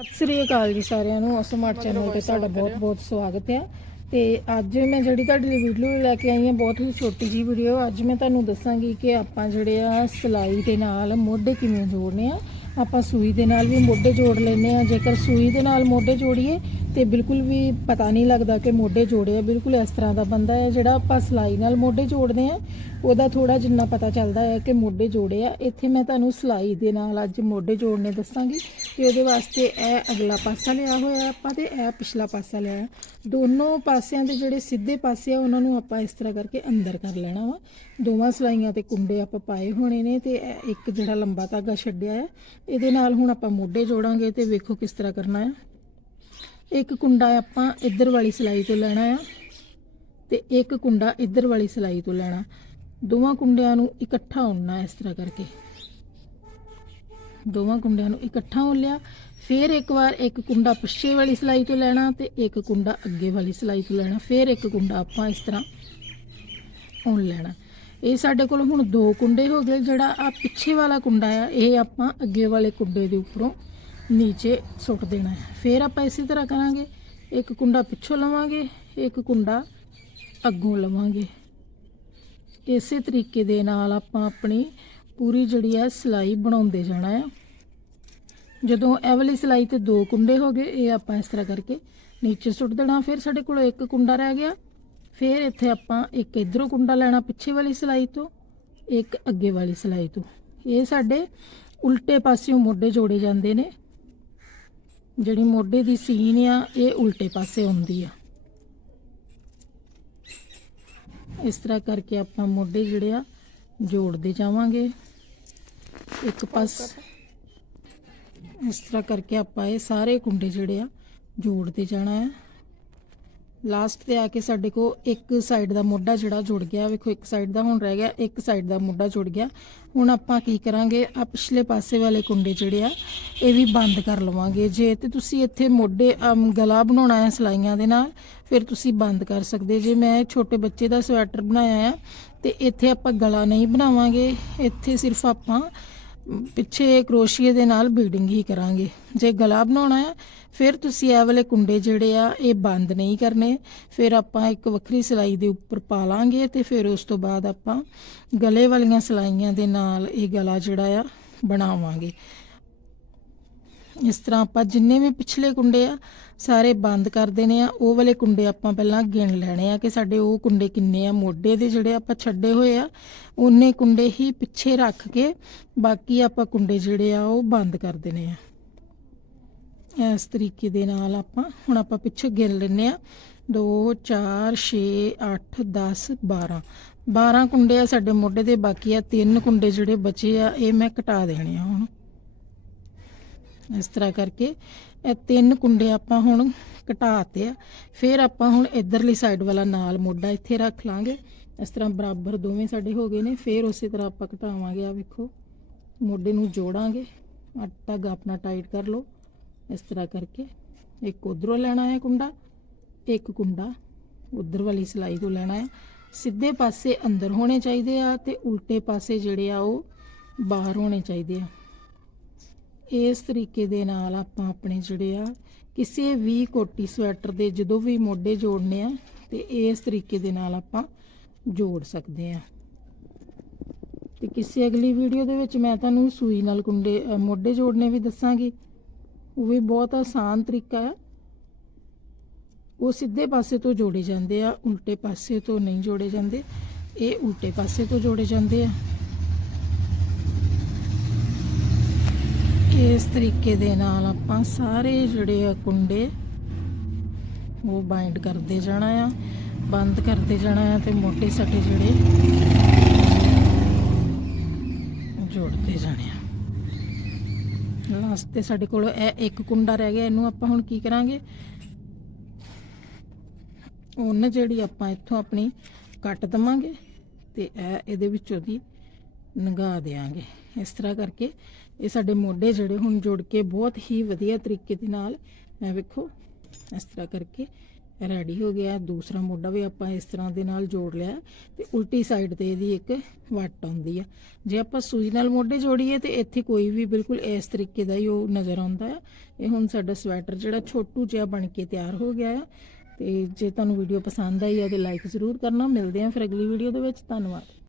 ਸਤਿ ਸ੍ਰੀ ਅਕਾਲ ਜੀ ਸਾਰਿਆਂ ਨੂੰ। ਅਸਮਾਰਟ ਚੈਨਲ ਤੇ ਤੁਹਾਡਾ ਬਹੁਤ-ਬਹੁਤ ਸਵਾਗਤ ਹੈ। ਤੇ ਅੱਜ ਮੈਂ ਜਿਹੜੀ ਤੁਹਾਡੇ ਲਈ ਵੀਡੀਓ ਲੈ ਕੇ ਆਈ ਹਾਂ ਬਹੁਤ ਹੀ ਛੋਟੀ ਜੀ ਵੀਡੀਓ ਅੱਜ ਮੈਂ ਤੁਹਾਨੂੰ ਦੱਸਾਂਗੀ ਕਿ ਆਪਾਂ ਜਿਹੜੇ ਆ ਸਲਾਈ ਦੇ ਨਾਲ ਮੋਢੇ ਕਿਵੇਂ ਜੋੜਨੇ ਆ ਆਪਾਂ ਸੂਈ ਦੇ ਨਾਲ ਵੀ ਮੋਢੇ ਜੋੜ ਲੈਨੇ ਆ ਜੇਕਰ ਸੂਈ ਦੇ ਨਾਲ ਮੋਢੇ ਜੋੜੀਏ ਤੇ ਬਿਲਕੁਲ ਵੀ ਪਤਾ ਨਹੀਂ ਲੱਗਦਾ ਕਿ ਮੋਢੇ ਜੋੜੇ ਆ। ਬਿਲਕੁਲ ਇਸ ਤਰ੍ਹਾਂ ਦਾ ਬੰਦਾ ਹੈ ਜਿਹੜਾ ਆਪਾਂ ਸਲਾਈ ਨਾਲ ਮੋਢੇ ਜੋੜਦੇ ਆ ਉਹਦਾ ਥੋੜਾ ਜਿੰਨਾ ਪਤਾ ਚੱਲਦਾ ਹੈ ਕਿ ਮੋਢੇ ਜੋੜੇ ਆ। ਇੱਥੇ ਮੈਂ ਤੁਹਾਨੂੰ ਸਲਾਈ ਦੇ ਨਾਲ ਅੱਜ ਮੋਢੇ ਜੋੜਨੇ ਦੱਸਾਂਗੀ ਕਿ ਉਹਦੇ ਵਾਸਤੇ ਇਹ ਅਗਲਾ ਪਾਸਾ ਲਿਆ ਹੋਇਆ ਆਪਾਂ ਤੇ ਇਹ ਪਿਛਲਾ ਪਾਸਾ ਲਿਆ ਦੋਨੋਂ ਪਾਸਿਆਂ ਦੇ ਜਿਹੜੇ ਸਿੱਧੇ ਪਾਸੇ ਆ, ਉਹਨਾਂ ਨੂੰ ਆਪਾਂ ਇਸ ਤਰ੍ਹਾਂ ਕਰਕੇ ਅੰਦਰ ਕਰ ਲੈਣਾ ਵਾ। ਦੋਵਾਂ ਸਲਾਈਆਂ ਤੇ ਕੁੰਡੇ ਆਪਾਂ ਪਾਏ ਹੋਣੇ ਨੇ ਤੇ ਇਹ ਇੱਕ ਜਿਹੜਾ ਲੰਬਾ ਧਾਗਾ ਛੱਡਿਆ ਹੈ ਇਹਦੇ ਨਾਲ ਹੁਣ ਆਪਾਂ ਮੋਢੇ ਜੋੜਾਂਗੇ ਤੇ ਵੇਖੋ ਕਿਸ ਤਰ੍ਹਾਂ ਕਰਨਾ ਹੈ ਇੱਕ ਕੁੰਡਾ ਆਪਾਂ ਇੱਧਰ ਵਾਲੀ ਸਲਾਈ ਤੋਂ ਲੈਣਾ ਆ ਤੇ ਇੱਕ ਕੁੰਡਾ ਇੱਧਰ ਵਾਲੀ ਸਲਾਈ ਤੋਂ ਲੈਣਾ। ਦੋਵਾਂ ਕੁੰਡਿਆਂ ਨੂੰ ਇਕੱਠਾ ਹੋਣਾ ਇਸ ਤਰ੍ਹਾਂ ਕਰਕੇ। ਦੋਵਾਂ ਕੁੰਡਿਆਂ ਨੂੰ ਇਕੱਠਾ ਹੋ ਲਿਆ ਫਿਰ ਇੱਕ ਵਾਰ ਇੱਕ ਕੁੰਡਾ ਪਿੱਛੇ ਵਾਲੀ ਸਲਾਈ ਤੋਂ ਲੈਣਾ ਤੇ ਇੱਕ ਕੁੰਡਾ ਅੱਗੇ ਵਾਲੀ ਸਲਾਈ ਤੋਂ ਲੈਣਾ। ਫਿਰ ਇੱਕ ਕੁੰਡਾ ਆਪਾਂ ਇਸ ਤਰ੍ਹਾਂ ਉਣ ਲੈਣਾ। ਇਹ ਸਾਡੇ ਕੋਲ ਹੁਣ ਦੋ ਕੁੰਡੇ ਹੋ ਗਏ, ਜਿਹੜਾ ਆ ਪਿੱਛੇ ਵਾਲਾ ਕੁੰਡਾ ਆ, ਇਹ ਆਪਾਂ ਅੱਗੇ ਵਾਲੇ ਕੁੰਡੇ ਦੇ ਉੱਪਰੋਂ ਨੀਚੇ ਸੁੱਟ ਦੇਣਾ ਹੈ। ਫਿਰ ਆਪਾਂ ਇਸੇ ਤਰ੍ਹਾਂ ਕਰਾਂਗੇ, ਇੱਕ ਕੁੰਡਾ ਪਿੱਛੋਂ ਲਵਾਂਗੇ, ਇੱਕ ਕੁੰਡਾ ਅੱਗੋਂ ਲਵਾਂਗੇ। ਇਸੇ ਤਰੀਕੇ ਦੇ ਨਾਲ ਆਪਾਂ ਆਪਣੀ ਪੂਰੀ ਜਿਹੜੀ ਆ ਸਿਲਾਈ ਬਣਾਉਂਦੇ ਜਾਣਾ ਆ। ਜਦੋਂ ਇਹ ਵਾਲੀ ਸਿਲਾਈ ਤੇ ਦੋ ਕੁੰਡੇ ਹੋ ਗਏ, ਇਹ ਆਪਾਂ ਇਸ ਤਰ੍ਹਾਂ ਕਰਕੇ ਨੀਚੇ ਸੁੱਟ ਦੇਣਾ। ਫਿਰ ਸਾਡੇ ਕੋਲ ਇੱਕ ਕੁੰਡਾ ਰਹਿ ਗਿਆ। ਫਿਰ ਇੱਥੇ ਆਪਾਂ ਇੱਕ ਇਧਰੋਂ ਕੁੰਡਾ ਲੈਣਾ ਪਿੱਛੇ ਵਾਲੀ ਸਿਲਾਈ ਤੋਂ, ਇੱਕ ਅੱਗੇ ਵਾਲੀ ਸਿਲਾਈ ਤੋਂ। ਇਹ ਸਾਡੇ ਉਲਟੇ ਪਾਸਿਓਂ ਮੋਢੇ ਜੋੜੇ ਜਾਂਦੇ ਨੇ। ਜਿਹੜੀ ਮੋਢੇ ਦੀ ਸੀਨ ਆ, ਇਹ ਉਲਟੇ ਪਾਸੇ ਹੁੰਦੀ ਆ। ਇਸ ਤਰ੍ਹਾਂ ਕਰਕੇ ਆਪਾਂ ਮੋਢੇ ਜਿਹੜੇ ਆ, ਜੋੜਦੇ ਜਾਵਾਂਗੇ। ਇੱਕ ਪਾਸ ਇਸ ਤਰ੍ਹਾਂ ਕਰਕੇ ਆਪਾਂ ਇਹ ਸਾਰੇ ਕੁੰਡੇ ਜਿਹੜੇ ਆ, ਜੋੜਦੇ ਜਾਣਾ ਹੈ। ਲਾਸਟ ਤੇ ਆ ਕੇ ਸਾਡੇ ਕੋ ਇੱਕ ਸਾਈਡ ਦਾ ਮੋਢਾ ਜਿਹੜਾ ਜੁੜ ਗਿਆ, ਵੇਖੋ ਇੱਕ ਸਾਈਡ ਦਾ ਹੁਣ ਰਹਿ ਗਿਆ, ਇੱਕ ਸਾਈਡ ਦਾ ਮੋਢਾ ਜੁੜ ਗਿਆ। ਹੁਣ ਆਪਾਂ ਕੀ ਕਰਾਂਗੇ ਆ ਪਿਛਲੇ ਪਾਸੇ ਵਾਲੇ ਕੁੰਡੇ ਜਿਹੜੇ ਆ, ਇਹ ਵੀ ਬੰਦ ਕਰ ਲਵਾਂਗੇ। ਜੇ ਤੇ ਤੁਸੀਂ ਇੱਥੇ ਮੋਢੇ ਗਲਾ ਬਣਾਉਣਾ ਹੈ ਸਲਾਈਆਂ ਦੇ ਨਾਲ, ਫਿਰ ਤੁਸੀਂ ਬੰਦ ਕਰ ਸਕਦੇ। ਜੇ ਮੈਂ ਛੋਟੇ ਬੱਚੇ ਦਾ ਸਵੈਟਰ ਬਣਾਇਆ ਆ, ਤੇ ਇੱਥੇ ਆਪਾਂ ਗਲਾ ਨਹੀਂ ਬਣਾਵਾਂਗੇ। ਇੱਥੇ ਸਿਰਫ ਆਪਾਂ ਪਿੱਛੇ ਕਰੋਸ਼ੀਏ ਦੇ ਨਾਲ ਬੀਡਿੰਗ ਹੀ ਕਰਾਂਗੇ। ਜੇ ਗਲਾ ਬਣਾਉਣਾ ਹੈ, ਫਿਰ ਤੁਸੀਂ ਇਹ ਵਾਲੇ ਕੁੰਡੇ ਜਿਹੜੇ ਆ, ਇਹ ਬੰਦ ਨਹੀਂ ਕਰਨੇ। ਫਿਰ ਆਪਾਂ ਇੱਕ ਵੱਖਰੀ ਸਿਲਾਈ ਦੇ ਉੱਪਰ ਪਾ ਲਾਂਗੇ ਤੇ ਫਿਰ ਉਸ ਤੋਂ ਬਾਅਦ ਆਪਾਂ ਗਲੇ ਵਾਲੀਆਂ ਸਿਲਾਈਆਂ ਦੇ ਨਾਲ ਇਹ ਗਲਾ ਜਿਹੜਾ ਆ, ਬਣਾਵਾਂਗੇ। ਇਸ ਤਰ੍ਹਾਂ ਆਪਾਂ ਜਿੰਨੇ ਵੀ ਪਿਛਲੇ ਕੁੰਡੇ ਆ, ਸਾਰੇ ਬੰਦ ਕਰ ਦੇਣੇ ਆ। ਉਹ ਵਾਲੇ ਕੁੰਡੇ ਆਪਾਂ ਪਹਿਲਾਂ ਗਿਣ ਲੈਣੇ ਆ ਕਿ ਸਾਡੇ ਉਹ ਕੁੰਡੇ ਕਿੰਨੇ ਆ। ਮੋਢੇ ਦੇ ਜਿਹੜੇ ਆਪਾਂ ਛੱਡੇ ਹੋਏ ਆ, ਉਹਨੇ ਕੁੰਡੇ ਹੀ ਪਿੱਛੇ ਰੱਖ ਕੇ ਬਾਕੀ ਆਪਾਂ ਕੁੰਡੇ ਜਿਹੜੇ ਆ, ਉਹ ਬੰਦ ਕਰ ਦੇਣੇ ਆ। ਇਸ ਤਰੀਕੇ ਦੇ ਨਾਲ ਆਪਾਂ ਹੁਣ ਆਪਾਂ ਪਿੱਛੇ ਗਿਣ ਲੈਨੇ ਆ। 2 4 6 8 10 12 12 ਕੁੰਡੇ ਆ ਸਾਡੇ ਮੋਢੇ ਦੇ, ਬਾਕੀ ਆ ਤਿੰਨ ਕੁੰਡੇ ਜਿਹੜੇ ਬਚੇ ਆ, ਇਹ ਮੈਂ ਘਟਾ ਦੇਣੇ ਆ ਹੁਣ। ਇਸ ਤਰ੍ਹਾਂ ਕਰਕੇ ਇਹ ਤਿੰਨ ਕੁੰਡੇ ਆਪਾਂ ਹੁਣ ਘਟਾਤੇ ਆ। ਫਿਰ ਆਪਾਂ ਹੁਣ ਇਧਰਲੀ ਸਾਈਡ ਵਾਲਾ ਨਾਲ ਮੋਢਾ ਇੱਥੇ ਰੱਖ ਲਾਂਗੇ। ਇਸ ਤਰ੍ਹਾਂ ਬਰਾਬਰ ਦੋਵੇਂ ਸਾਡੇ ਹੋ ਗਏ ਨੇ। ਫਿਰ ਉਸੇ ਤਰ੍ਹਾਂ ਆਪਾਂ ਘਟਾਵਾਂਗੇ। ਆ ਵੇਖੋ, ਮੋਢੇ ਨੂੰ ਜੋੜਾਂਗੇ। ਆਟਾ ਗਾ ਆਪਣਾ ਟਾਈਟ ਕਰ ਲਓ। ਇਸ ਤਰ੍ਹਾਂ ਕਰਕੇ ਇੱਕ ਉਧਰੋਂ ਲੈਣਾ ਹੈ ਕੁੰਡਾ, ਇੱਕ ਕੁੰਡਾ ਉਧਰ ਵਾਲੀ ਸਲਾਈ ਤੋਂ ਲੈਣਾ ਹੈ। ਸਿੱਧੇ ਪਾਸੇ ਅੰਦਰ ਹੋਣੇ ਚਾਹੀਦੇ ਆ ਤੇ ਉਲਟੇ ਪਾਸੇ ਜਿਹੜੇ ਆ ਉਹ ਬਾਹਰ ਹੋਣੇ ਚਾਹੀਦੇ ਆ। ਇਸ ਤਰੀਕੇ ਦੇ ਨਾਲ ਆਪਾਂ ਆਪਣੇ ਜਿਹੜੇ ਆ, ਕਿਸੇ ਵੀ ਕੋਟੀ ਸਵੈਟਰ ਦੇ ਜਦੋਂ ਵੀ ਮੋਢੇ ਜੋੜਨੇ ਆ, ਤੇ ਇਸ ਤਰੀਕੇ ਦੇ ਨਾਲ ਆਪਾਂ ਜੋੜ ਸਕਦੇ ਆ। ਤੇ ਕਿਸੇ ਅਗਲੀ ਵੀਡੀਓ ਦੇ ਵਿੱਚ ਮੈਂ ਤੁਹਾਨੂੰ ਸੂਈ ਨਾਲ ਕੁੰਡੇ ਮੋਢੇ ਜੋੜਨੇ ਵੀ ਦੱਸਾਂਗੀ। ਉਹ ਵੀ ਬਹੁਤ ਆਸਾਨ ਤਰੀਕਾ ਹੈ ਉਹ ਸਿੱਧੇ ਪਾਸੇ ਤੋਂ ਜੋੜੇ ਜਾਂਦੇ ਆ, ਉਲਟੇ ਪਾਸੇ ਤੋਂ ਨਹੀਂ ਜੋੜੇ ਜਾਂਦੇ। ਇਹ ਉਲਟੇ ਪਾਸੇ ਤੋਂ ਜੋੜੇ ਜਾਂਦੇ ਆ। ਇਸ ਤਰੀਕੇ ਦੇ ਨਾਲ ਆਪਾਂ ਸਾਰੇ ਜਿਹੜੇ ਆ ਕੁੰਡੇ, ਉਹ ਬਾਈਂਡ ਕਰਦੇ ਜਾਣਾ ਆ, ਬੰਦ ਕਰਦੇ ਜਾਣਾ ਆ ਤੇ ਮੋਟੇ ਸੱਟੇ ਜਿਹੜੇ ਜੋੜਦੇ ਜਾਣੇ ਆ। ਲਾਸਟ ਤੇ ਸਾਡੇ ਕੋਲ ਇਹ ਇੱਕ ਕੁੰਡਾ ਰਹਿ ਗਿਆ, ਇਹਨੂੰ ਆਪਾਂ ਹੁਣ ਕੀ ਕਰਾਂਗੇ? ਉਹਨ ਜਿਹੜੀ ਆਪਾਂ ਇੱਥੋਂ ਆਪਣੀ ਕੱਟ ਦਵਾਂਗੇ ਤੇ ਇਹ ਇਹਦੇ ਵਿੱਚੋਂ ਦੀ ਨਗਾ ਦੇਾਂਗੇ ਇਸ ਤਰ੍ਹਾਂ ਕਰਕੇ ਇਹ ਸਾਡੇ ਮੋਢੇ ਜਿਹੜੇ ਹੁਣ ਜੁੜ ਕੇ ਬਹੁਤ ਹੀ ਵਧੀਆ ਤਰੀਕੇ ਦੇ ਨਾਲ ਮੈਂ ਵੇਖੋ, ਇਸ ਤਰ੍ਹਾਂ ਕਰਕੇ ਰੈਡੀ ਹੋ ਗਿਆ। ਦੂਸਰਾ ਮੋਢਾ ਵੀ ਆਪਾਂ ਇਸ ਤਰ੍ਹਾਂ ਦੇ ਨਾਲ ਜੋੜ ਲਿਆ ਤੇ ਉਲਟੀ ਸਾਈਡ ਤੇ ਇਹਦੀ ਇੱਕ ਵੱਟ ਆਉਂਦੀ ਆ। ਜੇ ਆਪਾਂ ਸੂਈ ਨਾਲ ਮੋਢੇ ਜੋੜੀਏ ਤੇ ਇੱਥੇ ਕੋਈ ਵੀ ਬਿਲਕੁਲ ਇਸ ਤਰੀਕੇ ਦਾ ਹੀ ਉਹ ਨਜ਼ਰ ਆਉਂਦਾ ਆ। ਇਹ ਹੁਣ ਸਾਡਾ ਸਵੈਟਰ ਜਿਹੜਾ ਛੋਟੂ ਜਿਹਾ ਬਣ ਕੇ ਤਿਆਰ ਹੋ ਗਿਆ ਆ। ਤੇ ਜੇ ਤੁਹਾਨੂੰ ਵੀਡੀਓ ਪਸੰਦ ਆਈ ਆ ਤੇ ਲਾਈਕ ਜ਼ਰੂਰ ਕਰਨਾ। ਮਿਲਦੇ ਹਾਂ ਫਿਰ ਅਗਲੀ ਵੀਡੀਓ ਦੇ ਵਿੱਚ। ਧੰਨਵਾਦ।